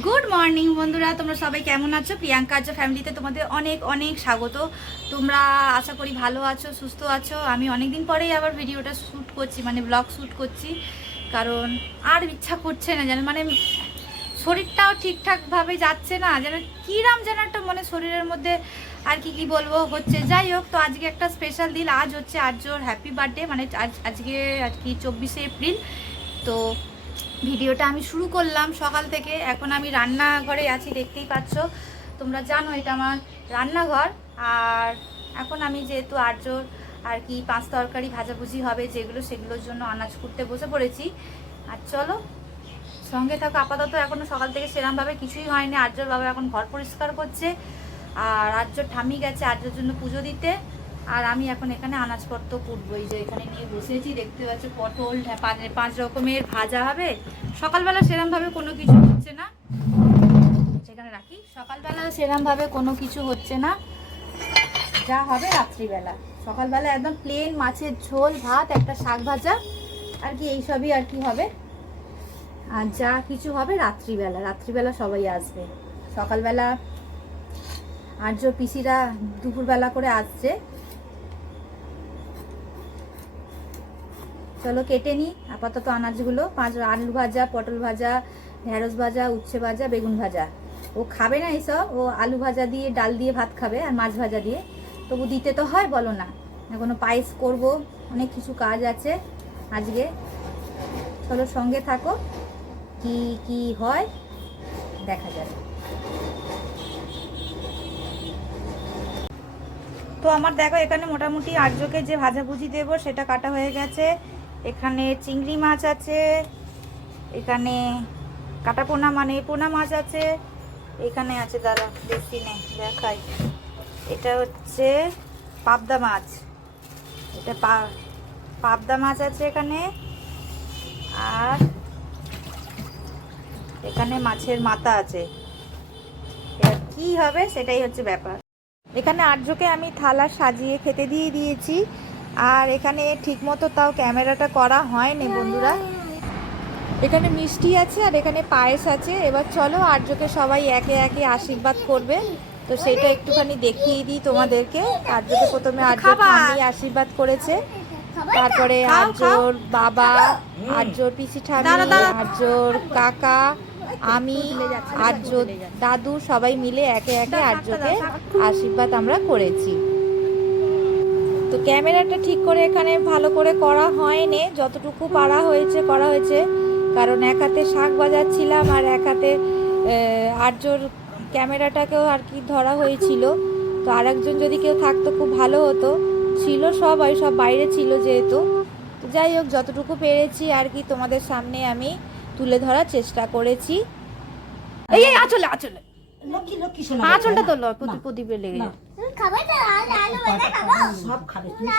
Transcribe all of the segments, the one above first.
Good morning বন্ধুরা, তোমরা সবাই কেমন আছো? প্রিয়াঙ্কা আর্য ফ্যামিলিতে তোমাদের অনেক অনেক স্বাগত। তোমরা আশা করি ভালো আছো, সুস্থ আছো। আমি অনেকদিন পরেই আবার ভিডিওটা শ্যুট করছি, মানে ব্লগ শ্যুট করছি, কারণ আর ইচ্ছা করছে না যেন, মানে শরীরটাও ঠিকঠাকভাবে যাচ্ছে না, যেন কিরাম যেন একটা মানে শরীরের মধ্যে আর কি বলবো হচ্ছে। যাই হোক, তো আজকে একটা স্পেশাল দিন, আজ হচ্ছে আর্যর হ্যাপি বার্থডে, মানে আজকে আর কি 24শে এপ্রিল। তো ভিডিওটা আমি শুরু করলাম সকাল থেকে। এখন আমি রান্নাঘরে আছি, দেখতেই পাচ্ছ, তোমরা জানো এটা আমার রান্নাঘর। আর এখন আমি যেহেতু আর্যর আর কি 5 তরকারি ভাজাভুজি হবে যেগুলো, সেগুলোর জন্য আনাজ কুটতে বসে পড়েছি। আর চলো সঙ্গে থাকো। আপাতত এখনও সকাল থেকে সেরমভাবে কিছুই হয়নি। আর্যর বাবা এখন ঘর পরিষ্কার করছে, আর আর্যর ঠাম্মি গেছে আর্যর জন্য পুজো দিতে। আর আমি এখন এখানে আনাজপত্র কুটবো, এই যে এখানে নিয়ে বসেছি, দেখতে পাচ্ছ পটল 5 রকমের ভাজা হবে। সকালবেলা সেরমভাবে কোনো কিছু হচ্ছে না, সেখানে রাখি। সকালবেলা সেরমভাবে কোনো কিছু হচ্ছে না, যা হবে রাত্রিবেলা। সকালবেলা একদম প্লেন মাছের ঝোল, ভাত, একটা শাক ভাজা আর কি, এইসবই আর কি হবে। আর যা কিছু হবে রাত্রিবেলা। রাত্রিবেলা সবাই আসবে। সকালবেলা আর্য পিসিরা দুপুরবেলা করে আসছে। চলো কেটে নিই আপাতত আনাজগুলো। 5 আলু ভাজা, পটল ভাজা, ঢেঁড়স ভাজা, উচ্ছে ভাজা, বেগুন ভাজা। ও খাবে না এইসব, ও আলু ভাজা দিয়ে ডাল দিয়ে ভাত খাবে আর মাছ ভাজা দিয়ে। তবু দিতে তো হয়, বলো না। এখনো পায়েস করব, অনেক কিছু কাজ আছে আজকে। চলো সঙ্গে থাকো, কি কি হয় দেখা যাবে। তো আমার দেখো এখানে মোটামুটি আর্যকে যে ভাজাভুজি দেবো সেটা কাটা হয়ে গেছে। এখানে চিংড়ি মাছ আছে, এখানে কাটা পোনা মানে পোনা মাছ আছে, এখানে আছে, দাঁড়া বেশি নেই দেখাই, এটা হচ্ছে পাবদা মাছ, এটা পাবদা মাছ আছে এখানে। আর এখানে মাছের মাথা আছে। এবার কি হবে সেটাই হচ্ছে ব্যাপার। এখানে আর্যকে আমি থালা সাজিয়ে খেতে দিয়ে দিয়েছি। আর এখানে ঠিকমতো তাও ক্যামেরাটা করা হয়নি বন্ধুরা। এখানে মিষ্টি আছে আর এখানে পায়েস আছে। এবার চলো আর্যকে সবাই একে একে আশীর্বাদ করবে, তো সেটা একটুখানি দেখিয়ে দিই তোমাদেরকে। আর্যকে প্রথমে আর্যর ঠাম্মি আশীর্বাদ করেছে, তারপরে আর্যর বাবা, আর্যর পিসি ঠাম্মি, আর্যর কাকা, আমি, আর্যর দাদু, সবাই মিলে একে একে আর্যকে আশীর্বাদ আমরা করেছি। তো ক্যামেরাটা ঠিক করে এখানে ভালো করে করা হয়নি, যতটুকু পারা হয়েছে করা হয়েছে, কারণ এক হাতে শাক বাজাচ্ছিলাম আর এক হাতে আর্যর ক্যামেরাটাকেও আর কি ধরা হয়েছিল। তো আরেকজন যদি কেউ থাকতো খুব ভালো হতো। ছিল সবাই, সব বাইরে ছিল যেহেতু। তো যাই হোক, যতটুকু পেরেছি আর কি তোমাদের সামনে আমি তুলে ধরার চেষ্টা করেছি। এই আঁচলে আঁচলে লক্ষ্মী লক্ষ্মী শোনা আঁচলটা তো প্রদীপে লেগে যায়। সব খাবে তুমি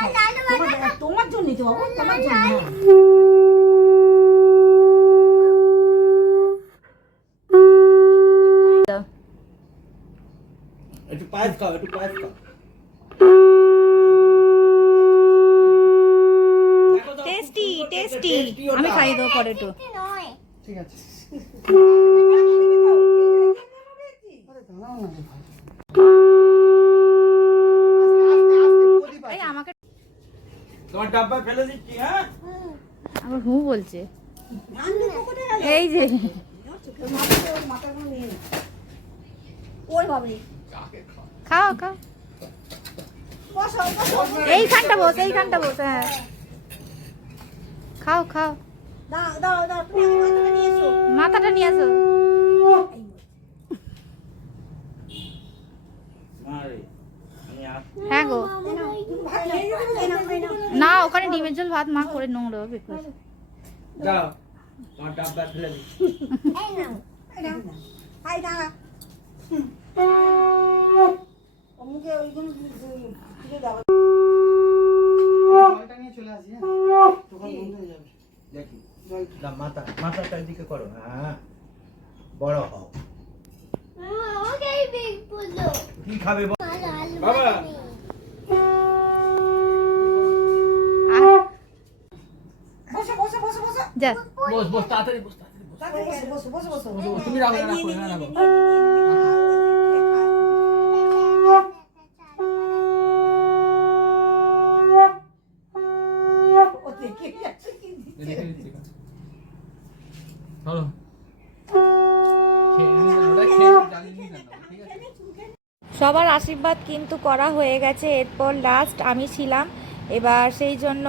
তোমার জন্য তো বাবু, তোমার জন্য। একটু পায়েস খাও, একটু পায়েস খাও। টেস্টি টেস্টি, আমি খাইয়ে দেবো পরে একটু। ঠিক আছে। এই আমাকে তোমার ডাব্বা ফেলে দিচ্ছি, হ্যাঁ? আমার হু বলছে, এই যে খাও খাও, এইখানটা বস, এইখানটা বস, হ্যাঁ খাও খাও, মাথাটা নিয়ে আসো। হ্যাঁ গো, না ওখানে ডিমের ঝোল ভাত মা করে নোংরা হবে। যাও, তোমার ডাব্বা ফেলে দিচ্ছি। দেখি না, মাথাটা এদিকে করো, হ্যাঁ, বড় হও। কি খাবে বাবা? যা বস বস, তাড়াতাড়ি বস, তাড়াতাড়ি বস। বসো বসো বসো তুমি রাখো না, রাখো না, রাখো। ও দেখে যাচ্ছে কি এই দেখে দিচ্ছি। চলো। খেয়ে নিই, ওটা খেয়ে জ্বালিয়ে নিই না, ঠিক আছে? সবার আশীর্বাদ কিন্তু করা হয়ে গেছে, এরপর লাস্ট আমি ছিলাম। এবার সেই জন্য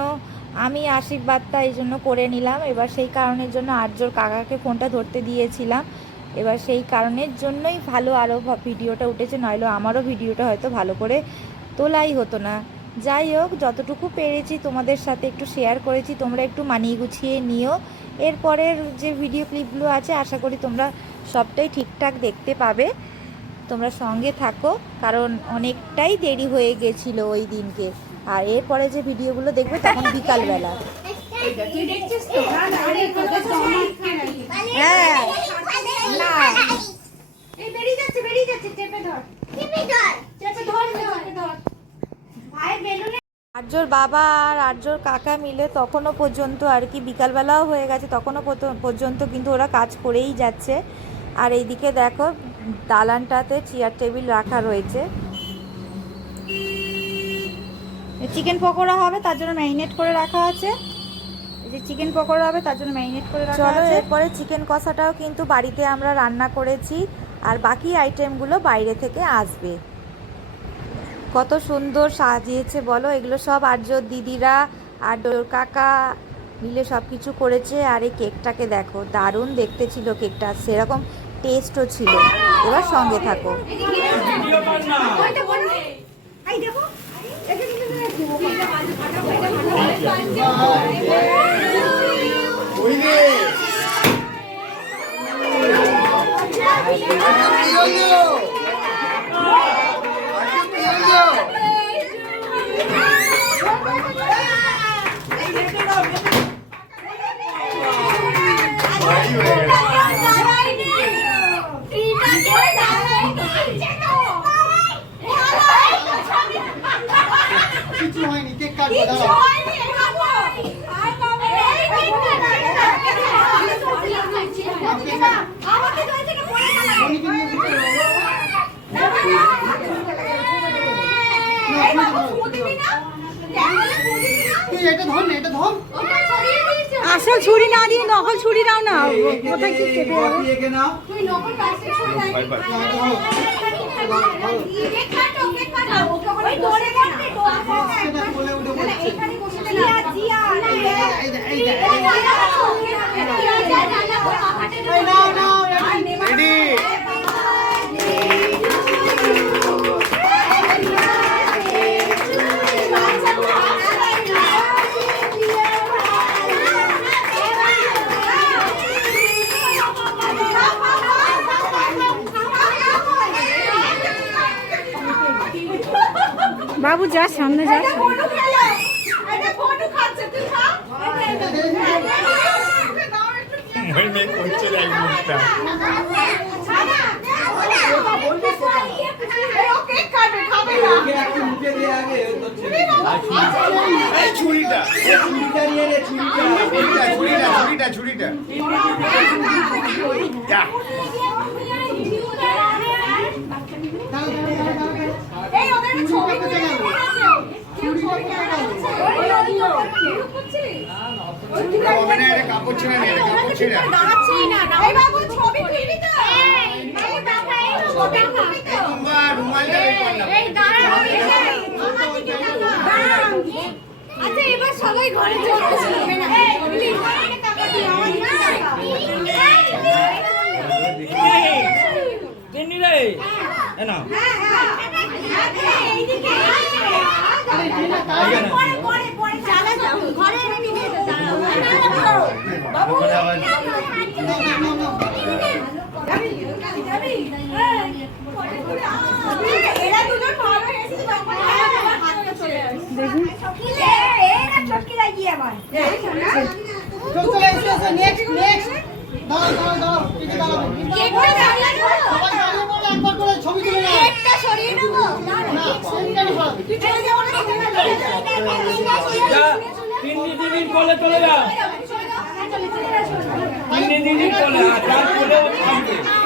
আমি আশীর্বাদটা এই জন্য করে নিলাম। এবার সেই কারণের জন্য আর্যর কাকাকে ফোনটা ধরতে দিয়েছিলাম। এবার সেই কারণের জন্যই ভালো আরও ভিডিওটা উঠেছে, নইলে আমারও ভিডিওটা হয়তো ভালো করে তোলাই হতো না। যাই হোক, যতটুকু পেরেছি তোমাদের সাথে একটু শেয়ার করেছি, তোমরা একটু মানিয়ে গুছিয়ে নিও। এরপরের যে ভিডিও ক্লিপগুলো আছে আশা করি তোমরা সবটাই ঠিকঠাক দেখতে পাবে। তোমরা সঙ্গে থাকো, কারণ অনেকটাই দেরি হয়ে গেছিলো ওই দিনকে। আর এরপরে যে ভিডিওগুলো দেখবে তখন বিকালবেলা। হ্যাঁ, না আর্যর বাবা আর আর্যর কাকা মিলে তখনও পর্যন্ত আর কি বিকালবেলাও হয়ে গেছে, তখনও পর্যন্ত কিন্তু ওরা কাজ করেই যাচ্ছে। আর এইদিকে দেখো দালানটাতে চেয়ার টেবিল রাখা রয়েছে, চিকেন পকোড়া হবে তার জন্য ম্যারিনেট করে রাখা আছে। এই যে চিকেন পকোড়া হবে তার জন্য ম্যারিনেট করে রাখা আছে। এরপরে চিকেন কষাটাও কিন্তু বাড়িতে আমরা রান্না করেছি, আর বাকি আইটেমগুলো বাইরে থেকে আসবে। কত সুন্দর সাজিয়েছে বলো, এগুলো সব আর্যর দিদিরা আর্যর কাকা মিলে সব কিছু করেছে। আর এই কেকটাকে দেখো, দারুণ দেখতে ছিল কেকটা, সেরকম টেস্টও ছিল। এবার সঙ্গে থাকো। কিছু হয়নি, কেক কাটবো দাঁড়াও। এটা ধর না, এটা ধর। আসল ছুরি না দিয়ে নকল ছুরি দাও না, কোথায় কি কেটে যাবে? দিয়ে নাও। সেটা বলে উঠে বলছে। নাও নাও, রেডি। বাবু যা সামনে যা। ছুরিটা নিয়ে নে, ছুরিটা। যা। কাপড় ছেড়ে নে, কাপড় ছেড়ে। আচ্ছা এবার সবাই ঘরে চলবে না। তিন দিন চলে যা। তিনে দিদি বলে আর যার বলে ও থামবে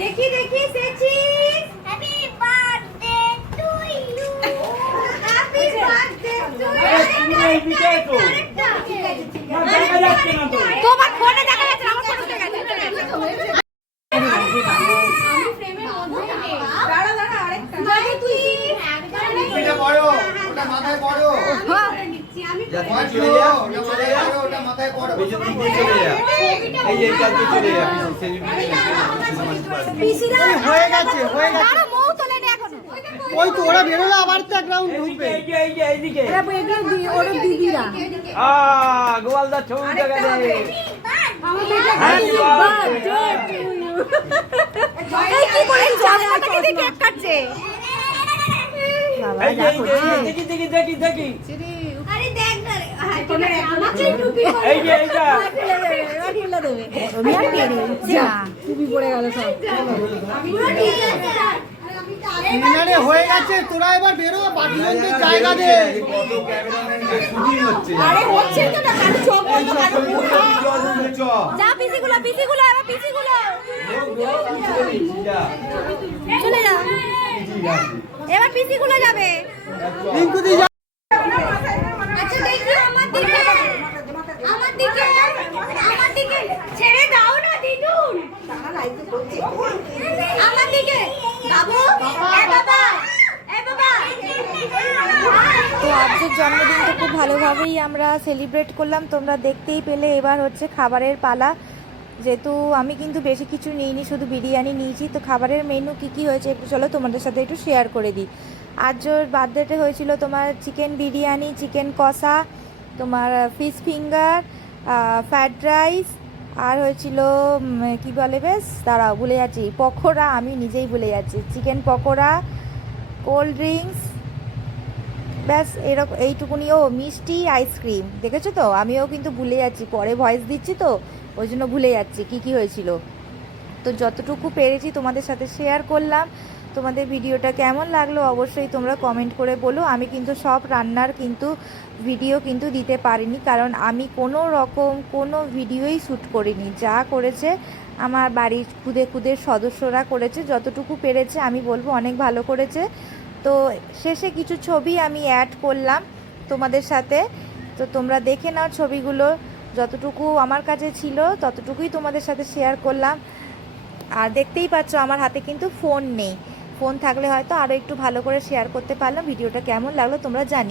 দেখি দেখি সেচি happy birthday to you happy birthday to you তোমার ফোনে দেখা যাচ্ছে আমার ফোনে দেখা যাচ্ছে আমি ফ্রেমের মধ্যে দাঁড়া দাঁড়া আরেকটা যদি তুই এটা বড় ওটা মাথায় বড় আমি চলে যা ওটা মাথায় বড় পেছন দিক দিয়ে চলে যা এই কাছে চলে যা পিসিরা হয়ে গেছে দাঁড়া মৌ তোলে নি এখনো ওই তো ওরা বেরোলে আবার তো এক রাউন্ড ঢুকবে এইদিকে ওরা দিদিরা গোয়ালদা ছবিটা গেলে এই কি করে জামাটা কি কেক কাটছে দেখি আরে দেখ না আমাকে টুপি এই যে এইটা টুপি পড়ে গেল সব পুরো ঠিক আছে মিনারে হয়ে গেছে তোরা এবার বেরো বাকিজনদের জায়গা দে কত ক্যামেরাম্যান শুটিং হচ্ছে আরে হচ্ছে তো না কারণ চোখ বন্ধ কারণ চ যা পিসিগুলো এবার পিসিগুলো যা চলে যা এবার পিসিগুলো যাবে রিঙ্কু দি আচ্ছা দেখি আমার দিকে ছেড়ে দাও না দিদুন আমার দিকে বাবু এ বাবা তো আজকের জন্মদিনটা খুব ভালোভাবেই আমরা সেলিব্রেট করলাম, তোমরা দেখতেই পেলে। এবার হচ্ছে খাবারের পালা। যেহেতু আমি কিন্তু বেশি কিছু নিইনি, শুধু বিরিয়ানি নিয়েছি, তো খাবারের মেনু কী কী হয়েছে একটু চলো তোমাদের সাথে একটু শেয়ার করে দিই। আজ ওর বার্থডেতে হয়েছিল তোমার চিকেন বিরিয়ানি, চিকেন কষা, তোমার ফিশ ফিঙ্গার, ফ্রায়েড রাইস, আর হয়েছিল কি বলে বেশ দাঁড়াও ভুলে যাচ্ছি, পকোড়া, আমি নিজেই ভুলে যাচ্ছি, চিকেন পকোড়া, কোল্ড ড্রিঙ্কস, ব্যাস এরকম এইটুকুনি। ও মিষ্টি, আইসক্রিম, দেখেছো তো আমিও কিন্তু ভুলে যাচ্ছি, পরে ভয়েস দিচ্ছি তো ওই জন্য ভুলে যাচ্ছি কী কী হয়েছিল। তো যতটুকু পেরেছি তোমাদের সাথে শেয়ার করলাম। তোমাদের ভিডিওটা কেমন লাগলো অবশ্যই তোমরা কমেন্ট করে বলো। আমি কিন্তু সব রান্নার কিন্তু ভিডিও কিন্তু দিতে পারিনি, কারণ আমি কোনো রকম কোনো ভিডিওই শ্যুট করিনি। যা করেছে আমার বাড়ির খুদে সদস্যরা করেছে, যতটুকু পেরেছে আমি বলবো অনেক ভালো করেছে। তো শেষে কিছু ছবি আমি অ্যাড করলাম তোমাদের সাথে, তো তোমরা দেখে নাও ছবিগুলো। যতটুকু আমার কাছে ছিল ততটুকুই তোমাদের সাথে শেয়ার করলাম। আর দেখতেই পাচ্ছ আমার হাতে কিন্তু ফোন নেই, ফোন থাকলে হয়তো আরও একটু ভালো করে শেয়ার করতে পারলাম। ভিডিওটা কেমন লাগলো তোমরা জানি।